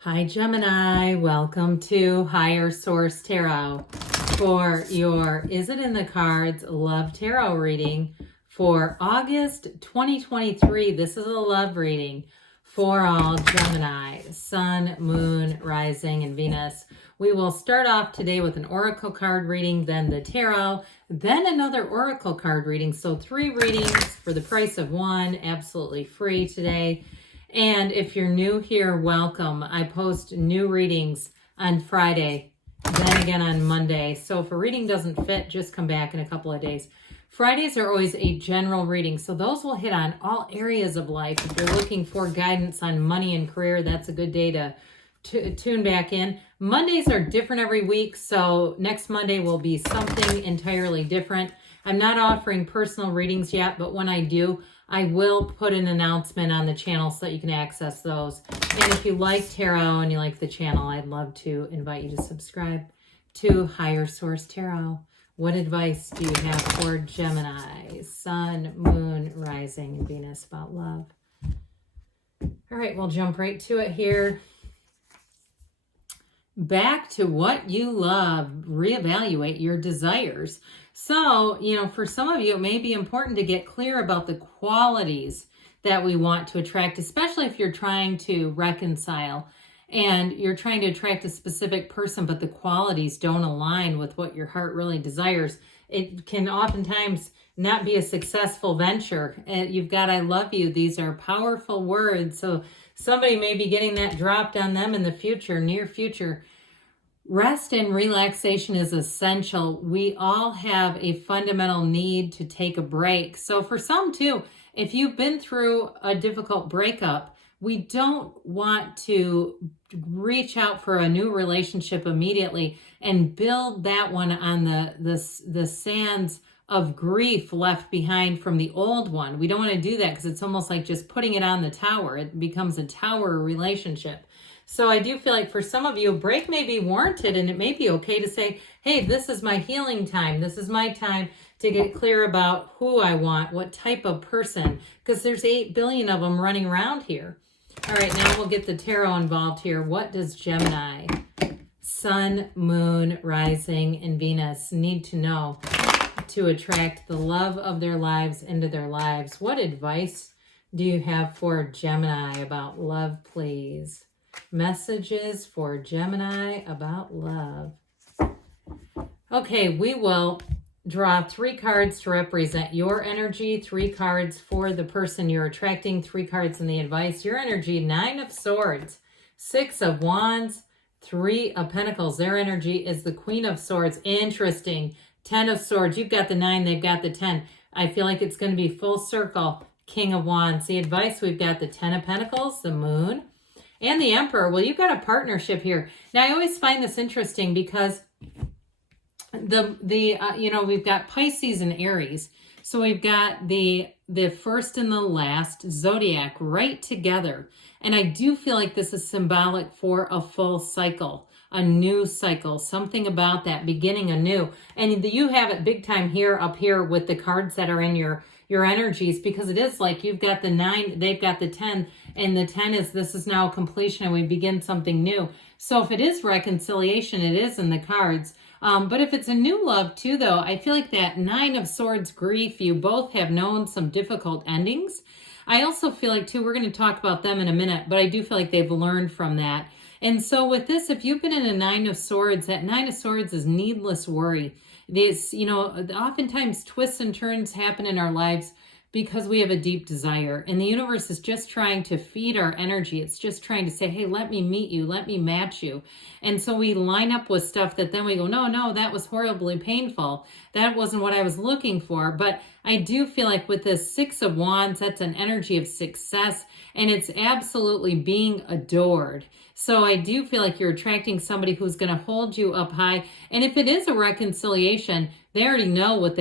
Hi Gemini, welcome to Higher Source Tarot for your Is It in the Cards Love Tarot reading for August 2023. This is a love reading for all Gemini, Sun, Moon, Rising, and Venus. We will start off today with an oracle card reading, then the tarot, then another oracle card reading. So 3 readings for the price of 1, absolutely free today. And if you're new here, welcome. I post new readings on Friday, then again on Monday. So if a reading doesn't fit, just come back in a couple of days. Fridays are always a general reading, so those will hit on all areas of life. If you're looking for guidance on money and career, that's a good day to tune back in. Mondays are different every week, so next Monday will be something entirely different. I'm not offering personal readings yet, but when I do, I will put an announcement on the channel so that you can access those. And if you like tarot and you like the channel, I'd love to invite you to subscribe to Higher Source Tarot. What advice do you have for Gemini, Sun, Moon, Rising, and Venus about love? All right, we'll jump right to it here. Back to what you love. Reevaluate your desires. So, for some of you, it may be important to get clear about the qualities that we want to attract, especially if you're trying to reconcile and you're trying to attract a specific person, but the qualities don't align with what your heart really desires. It can oftentimes not be a successful venture. You've got, I love you. These are powerful words. So somebody may be getting that dropped on them in the future, near future. Rest and relaxation is essential. We all have a fundamental need to take a break. So for some too, if you've been through a difficult breakup, we don't want to reach out for a new relationship immediately and build that one on the sands of grief left behind from the old one. We don't want to do that because it's almost like just putting it on the tower. It becomes a tower relationship. So I do feel like for some of you, a break may be warranted, and it may be okay to say, hey, this is my healing time. This is my time to get clear about who I want, what type of person, because there's 8 billion of them running around here. All right, now we'll get the tarot involved here. What does Gemini, Sun, Moon, Rising, and Venus need to know to attract the love of their lives into their lives? What advice do you have for Gemini about love, please? Messages for Gemini about love. Okay, we will draw 3 cards to represent your energy, 3 cards for the person you're attracting, 3 cards in the advice. Your energy, 9 of Swords, 6 of Wands, 3 of Pentacles. Their energy is the Queen of Swords. Interesting. 10 of Swords. You've got the 9, they've got the 10. I feel like it's going to be full circle. King of Wands. The advice, we've got the 10 of Pentacles, the Moon, and the Emperor. Well, you've got a partnership here. Now, I always find this interesting because we've got Pisces and Aries. So we've got the first and the last zodiac right together. And I do feel like this is symbolic for a full cycle, a new cycle, something about that, beginning anew. And you have it big time here, up here with the cards that are in your energies, because it is like you've got the 9, they've got the 10, and the 10 is this is now completion and we begin something new. So if it is reconciliation, it is in the cards. But if it's a new love too, though, I feel like that 9 of Swords grief, you both have known some difficult endings. I also feel like too, we're going to talk about them in a minute, but I do feel like they've learned from that. And so with this, if you've been in a 9 of Swords, that 9 of Swords is needless worry. This, oftentimes twists and turns happen in our lives because we have a deep desire, and the universe is just trying to feed our energy. It's just trying to say, hey, let me meet you, let me match you. And so we line up with stuff that then we go, no, that was horribly painful. That wasn't what I was looking for. But I do feel like with this 6 of Wands, that's an energy of success, and it's absolutely being adored. So I do feel like you're attracting somebody who's going to hold you up high. And if it is a reconciliation, they already know what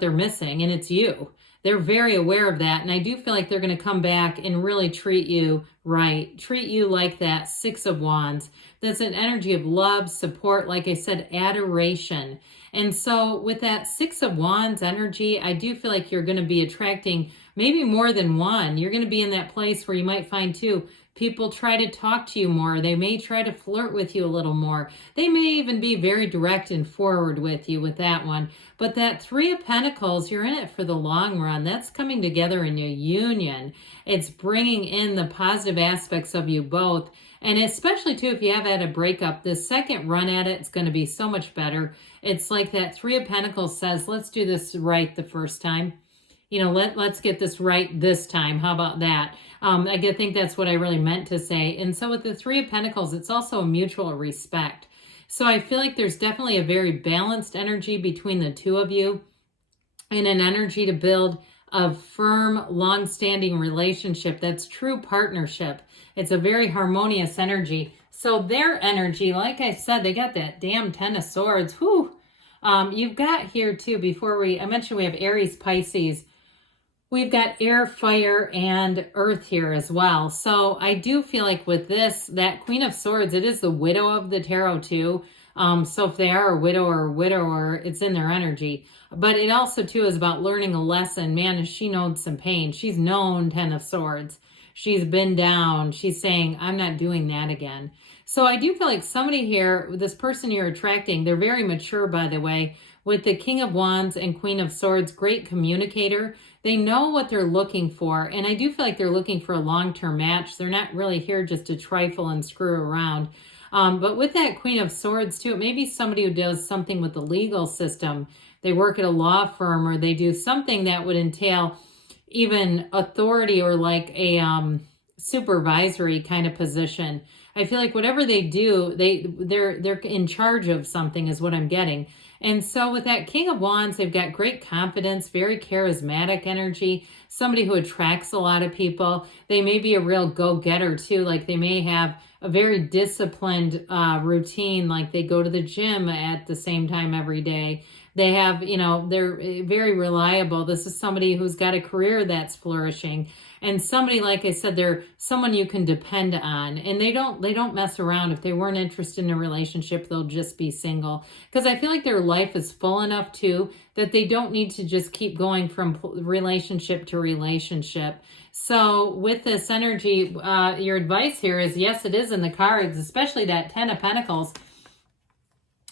they're missing, and it's you. They're very aware of that. And I do feel like they're going to come back and really treat you right. Treat you like that 6 of Wands. That's an energy of love, support, like I said, adoration. And so with that 6 of Wands energy, I do feel like you're going to be attracting maybe more than one. You're going to be in that place where you might find 2 People try to talk to you more. They may try to flirt with you a little more. They may even be very direct and forward with you with that one. But that Three of Pentacles, you're in it for the long run. That's coming together in your union. It's bringing in the positive aspects of you both. And especially, too, if you have had a breakup, the second run at it's going to be so much better. It's like that Three of Pentacles says, let's do this right the first time. You know, let's get this right this time. How about that? I think that's what I really meant to say. And so with the Three of Pentacles, it's also a mutual respect. So I feel like there's definitely a very balanced energy between the two of you and an energy to build a firm, long-standing relationship that's true partnership. It's a very harmonious energy. So their energy, like I said, they got that damn Ten of Swords. Whew. You've got here too, I mentioned we have Aries, Pisces. We've got air, fire, and earth here as well. So I do feel like with this, that Queen of Swords, it is the widow of the tarot too. So if they are a widow or a widower, it's in their energy. But it also too is about learning a lesson. Man, has she known some pain. She's known Ten of Swords. She's been down. She's saying, I'm not doing that again. So I do feel like somebody here, this person you're attracting, they're very mature, by the way, with the King of Wands and Queen of Swords, great communicator. They know what they're looking for. And I do feel like they're looking for a long-term match. They're not really here just to trifle and screw around. But with that Queen of Swords too, it may be somebody who does something with the legal system. They work at a law firm, or they do something that would entail even authority or like a supervisory kind of position. I feel like whatever they do, they're in charge of something is what I'm getting. And so with that King of Wands, they've got great confidence, very charismatic energy, somebody who attracts a lot of people. They may be a real go-getter too. Like they may have a very disciplined routine, like they go to the gym at the same time every day. They have, you know, they're very reliable. This is somebody who's got a career that's flourishing. And somebody, like I said, they're someone you can depend on. And they don't mess around. If they weren't interested in a relationship, they'll just be single. Because I feel like their life is full enough too that they don't need to just keep going from relationship to relationship. So with this energy, your advice here is, yes, it is in the cards, especially that Ten of Pentacles.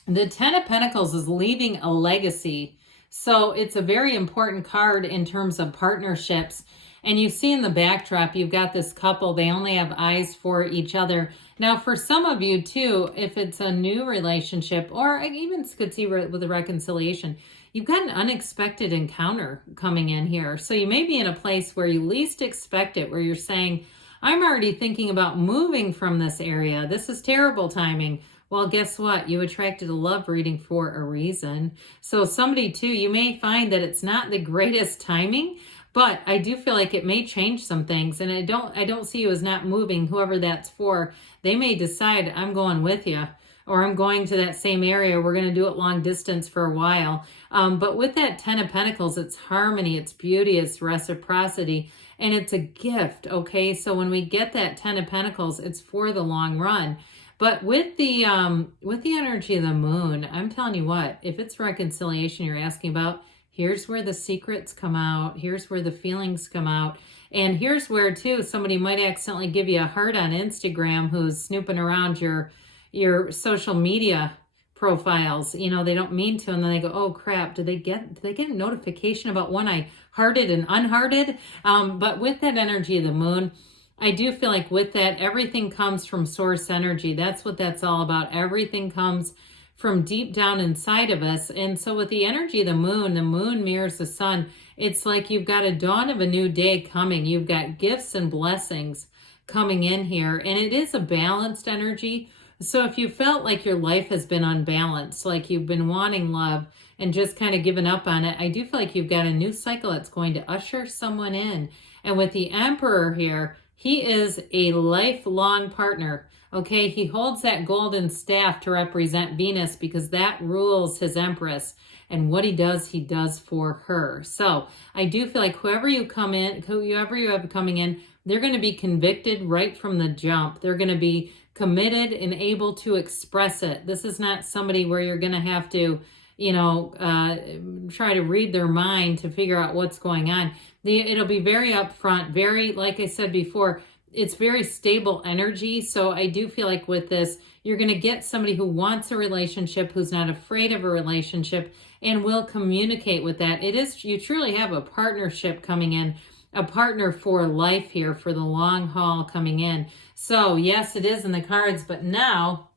The Ten of Pentacles is leaving a legacy. So it's a very important card in terms of partnerships. And you see in the backdrop, you've got this couple. They only have eyes for each other. Now, for some of you too, if it's a new relationship, or I even could see with a reconciliation, you've got an unexpected encounter coming in here. So you may be in a place where you least expect it, where you're saying, I'm already thinking about moving from this area. This is terrible timing. Well, guess what? You attracted a love reading for a reason. So somebody too, you may find that it's not the greatest timing, but I do feel like it may change some things. And I don't see you as not moving, whoever that's for. They may decide, I'm going with you, or I'm going to that same area. We're going to do it long distance for a while. But with that Ten of Pentacles, it's harmony, it's beauty, it's reciprocity, and it's a gift, okay? So when we get that Ten of Pentacles, it's for the long run. But with the energy of the moon, I'm telling you what, if it's reconciliation you're asking about, here's where the secrets come out. Here's where the feelings come out. And here's where, too, somebody might accidentally give you a heart on Instagram who's snooping around your social media profiles. You know, they don't mean to, and then they go, oh, crap, did they get a notification about when I hearted and unhearted? But with that energy of the moon, I do feel like with that, everything comes from source energy. That's what that's all about. Everything comes from deep down inside of us. And so with the energy of the moon mirrors the sun. It's like you've got a dawn of a new day coming. You've got gifts and blessings coming in here. And it is a balanced energy. So if you felt like your life has been unbalanced, like you've been wanting love and just kind of given up on it, I do feel like you've got a new cycle that's going to usher someone in. And with the Emperor here, he is a lifelong partner. Okay, he holds that golden staff to represent Venus because that rules his Empress. And what he does for her. So I do feel like whoever you have coming in, they're going to be convicted right from the jump. They're going to be committed and able to express it. This is not somebody where you're going to have to, try to read their mind to figure out what's going on. It'll be very upfront, very, like I said before, it's very stable energy. So I do feel like with this, you're going to get somebody who wants a relationship, who's not afraid of a relationship, and will communicate with that. It is, you truly have a partnership coming in, a partner for life here, for the long haul coming in. So yes, it is in the cards, but now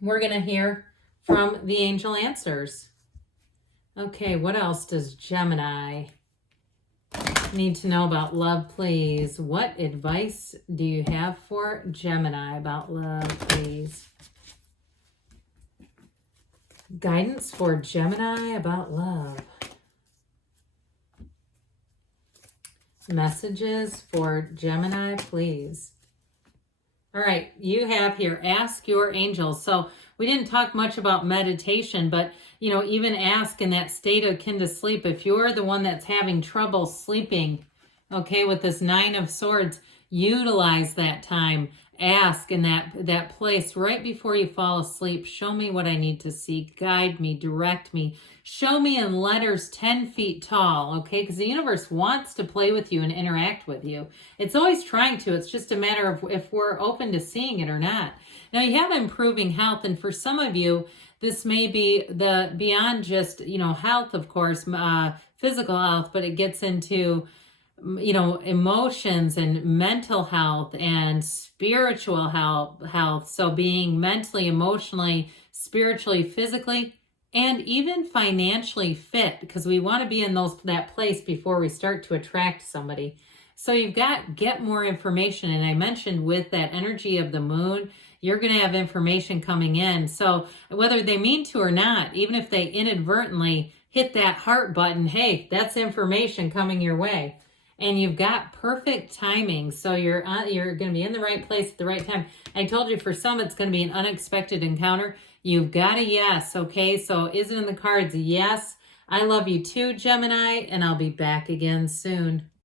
we're going to hear from the angel answers. Okay, what else does Gemini need to know about love, please? What advice do you have for Gemini about love, please? Guidance for Gemini about love. Messages for Gemini, please. All right, you have here, ask your angels. So we didn't talk much about meditation, but, you know, even ask in that state akin to sleep. If you're the one that's having trouble sleeping, okay, with this Nine of Swords, utilize that time. Ask in that place right before you fall asleep. Show me what I need to see. Guide me, direct me. Show me in letters 10 feet tall, okay? Because the universe wants to play with you and interact with you. It's always trying to. It's just a matter of if we're open to seeing it or not. Now, you have improving health, and for some of you, this may be the beyond just, you know, health, of course, physical health, but it gets into, you know, emotions and mental health and spiritual health. So being mentally, emotionally, spiritually, physically, and even financially fit, because we want to be in that place before we start to attract somebody. So you've got get more information. And I mentioned with that energy of the moon, you're going to have information coming in. So whether they mean to or not, even if they inadvertently hit that heart button, hey, that's information coming your way. And you've got perfect timing. So you're going to be in the right place at the right time. I told you for some, it's going to be an unexpected encounter. You've got a yes, okay? So is it in the cards? Yes. I love you too, Gemini, and I'll be back again soon.